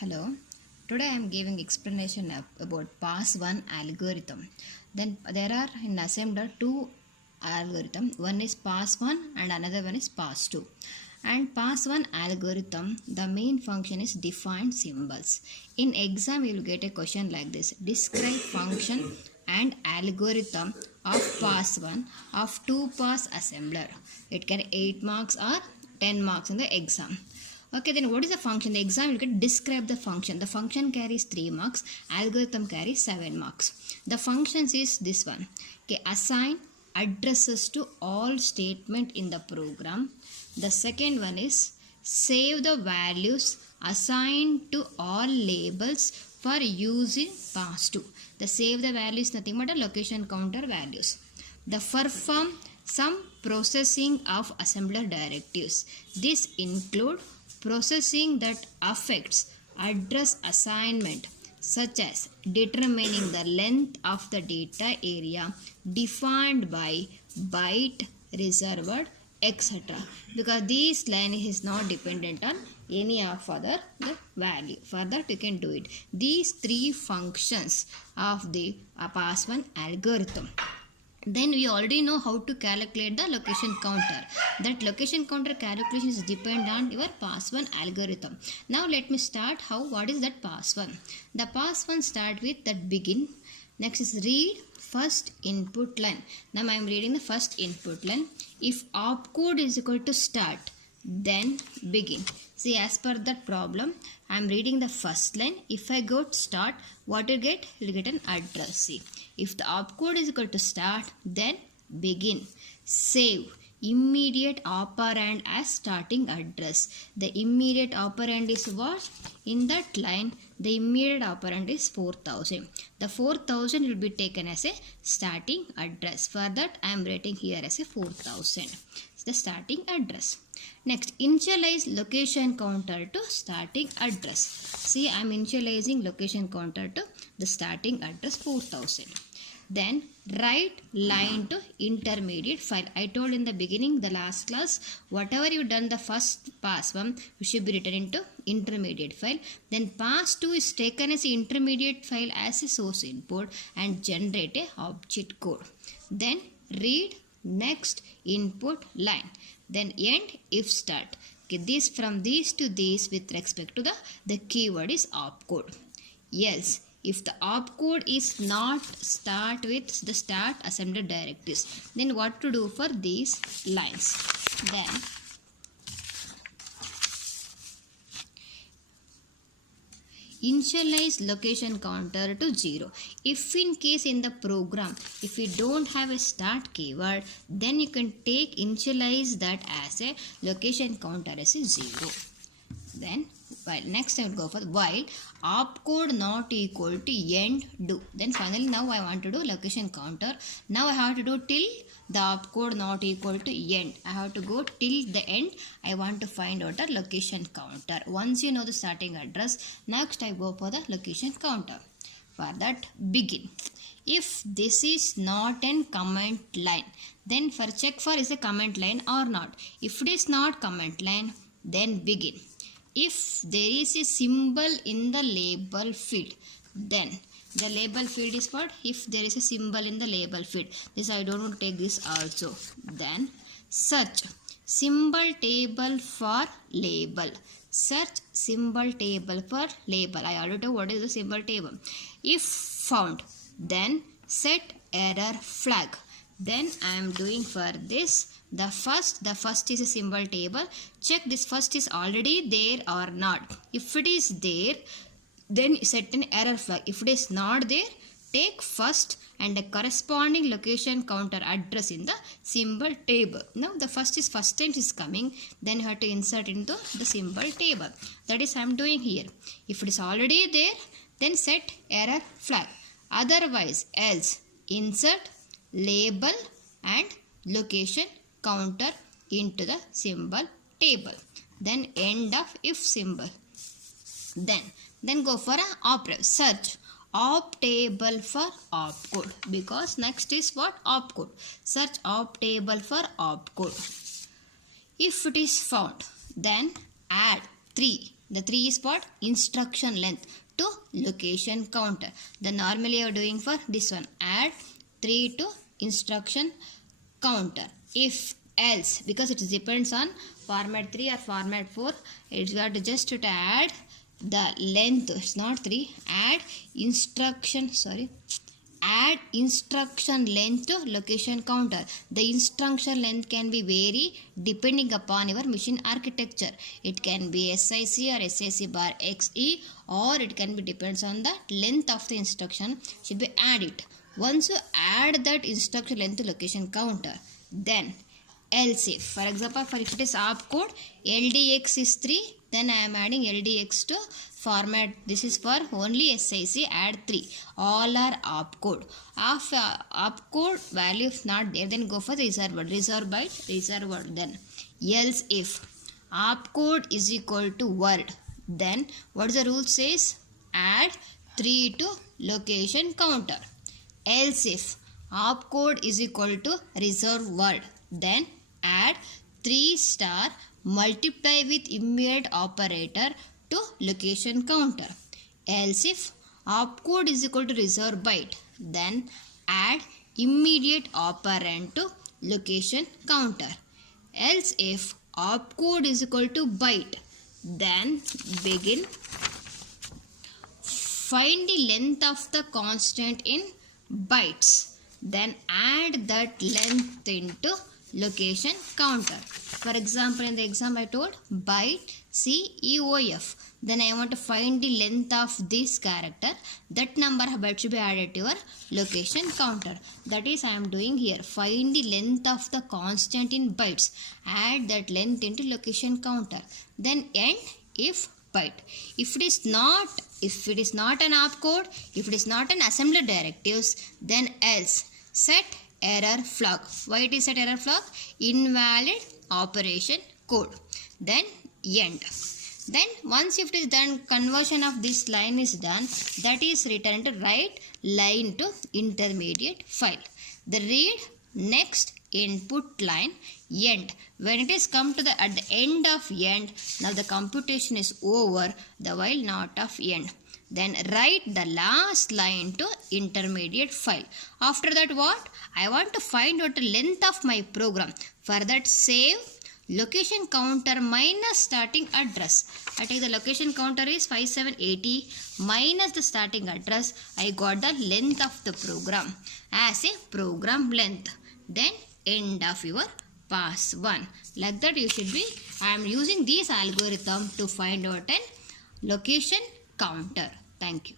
Hello. Today I am giving explanation about pass1 algorithm. Then there are in assembler two algorithm. One is pass1 and another one is pass2. And pass1 algorithm, the main function is define symbols. In exam you will get a question like this. Describe function and algorithm of pass1 of 2-pass assembler. It can 8 marks or 10 marks in the exam. Okay, then what is the function? The exam you can describe the function. The function carries 3 marks, algorithm carries 7 marks. The functions is this one. Okay, assign addresses to all statement in the program. The second one is save the values assigned to all labels for use in pass2. The save the value is nothing but a location counter values. The perform some processing of assembler directives. This include processing that affects address assignment, such as determining the length of the data area defined by byte reserved, etc. Because this line is not dependent on any of other the value. Further you can do it. These three functions of the pass1 algorithm. Then we already know how to calculate the location counter. That location counter calculation is depend on your pass1 algorithm. Now let me start what is that pass1. The pass1 start with that begin. Next is read first input line. Now I am reading the first input line. If opcode is equal to start, then begin. See, as per that problem, I am reading the first line. If I go to start, what you get? You will get an address. See, if the opcode is equal to start, then begin. Save immediate operand as starting address. The immediate operand is what? In that line, the immediate operand is 4000. The 4000 will be taken as a starting address. For that, I am writing here as a 4000. It's the starting address. Next, initialize location counter to starting address. See, I am initializing location counter to the starting address 4000. Then write line to intermediate file. I told in the beginning, the last class, whatever you done the first pass1, you should be written into intermediate file. Then pass2 is taken as intermediate file as a source input and generate a object code. Then read next input line. Then end if start. Okay, this from these to these with respect to the keyword is opcode. Else, if the opcode is not start with the start assembler directives, then what to do for these lines? Then initialize location counter to 0. If in case in the program, if you don't have a start keyword, then you can take initialize that as a location counter as a 0. Then while next I will go for while opcode not equal to end do. Then finally now I want to do location counter. Now I have to do till the opcode not equal to end. I have to go till the end. I want to find out a location counter. Once you know the starting address, next I go for the location counter. For that, begin. If this is not an comment line, then for check for is a comment line or not. If it is not comment line, then begin. If there is a symbol in the label field, then the label field is what? If there is a symbol in the label field. This I don't want to take this also. Then search symbol table for label. Search symbol table for label. I already know what is the symbol table. If found, then set error flag. Then I am doing for this. The first is a symbol table. Check this first is already there or not. If it is there, then set an error flag. If it is not there, take first and the corresponding location counter address in the symbol table. Now the first time is coming, then you have to insert into the symbol table. That is I am doing here. If it is already there, then set error flag. Otherwise, else insert label and location counter into the symbol table. Then end of if symbol. Then go for a operand. Search op table for opcode, because next is what? Opcode. Search op table for opcode. If it is found, then add 3 The 3 is what? Instruction length to location counter. Then normally you are doing for this one. Add 3 to instruction counter. If else, because it depends on format 3 or format 4, it's got to just to add the length. It's not 3. Add instruction length to location counter. The instruction length can be vary depending upon your machine architecture. It can be SIC or SIC bar XE, or it can be depends on the length of the instruction should be added. Once you add that instruction length to location counter, then else if, for example, if it is opcode LDX is 3, then I am adding LDX to format. This is for only SIC, add 3. All are opcode. Opcode value if not there, then go for reserve word. Reserve byte, reserve word. Then else if opcode is equal to word, then what the rule says? Add 3 to location counter. Else if opcode is equal to reserve word, then add 3 star multiply with immediate operator to location counter. Else if opcode is equal to reserve byte, then add immediate operand to location counter. Else if opcode is equal to byte, then begin find the length of the constant in bytes, then add that length into location counter. For example, in the exam I told byte CEOF. Then I want to find the length of this character. That number of bytes should be added to your location counter. That is I am doing here. Find the length of the constant in bytes. Add that length into location counter. Then end if byte. If it is not an opcode, if it is not an assembler directives, then else set error flag. Why it is set error flag? Invalid operation code. Then end. Then once if it is done, conversion of this line is done, that is returned to write line to intermediate file. The read next input line end. When it is come to the at the end of end, now the computation is over, the while not of end. Then write the last line to intermediate file. After that what? I want to find out the length of my program. For that save location counter minus starting address. I take the location counter is 5780 minus the starting address. I got the length of the program as a program length. Then end of your pass 1. Like that you should be. I am using this algorithm to find out an location counter. Thank you.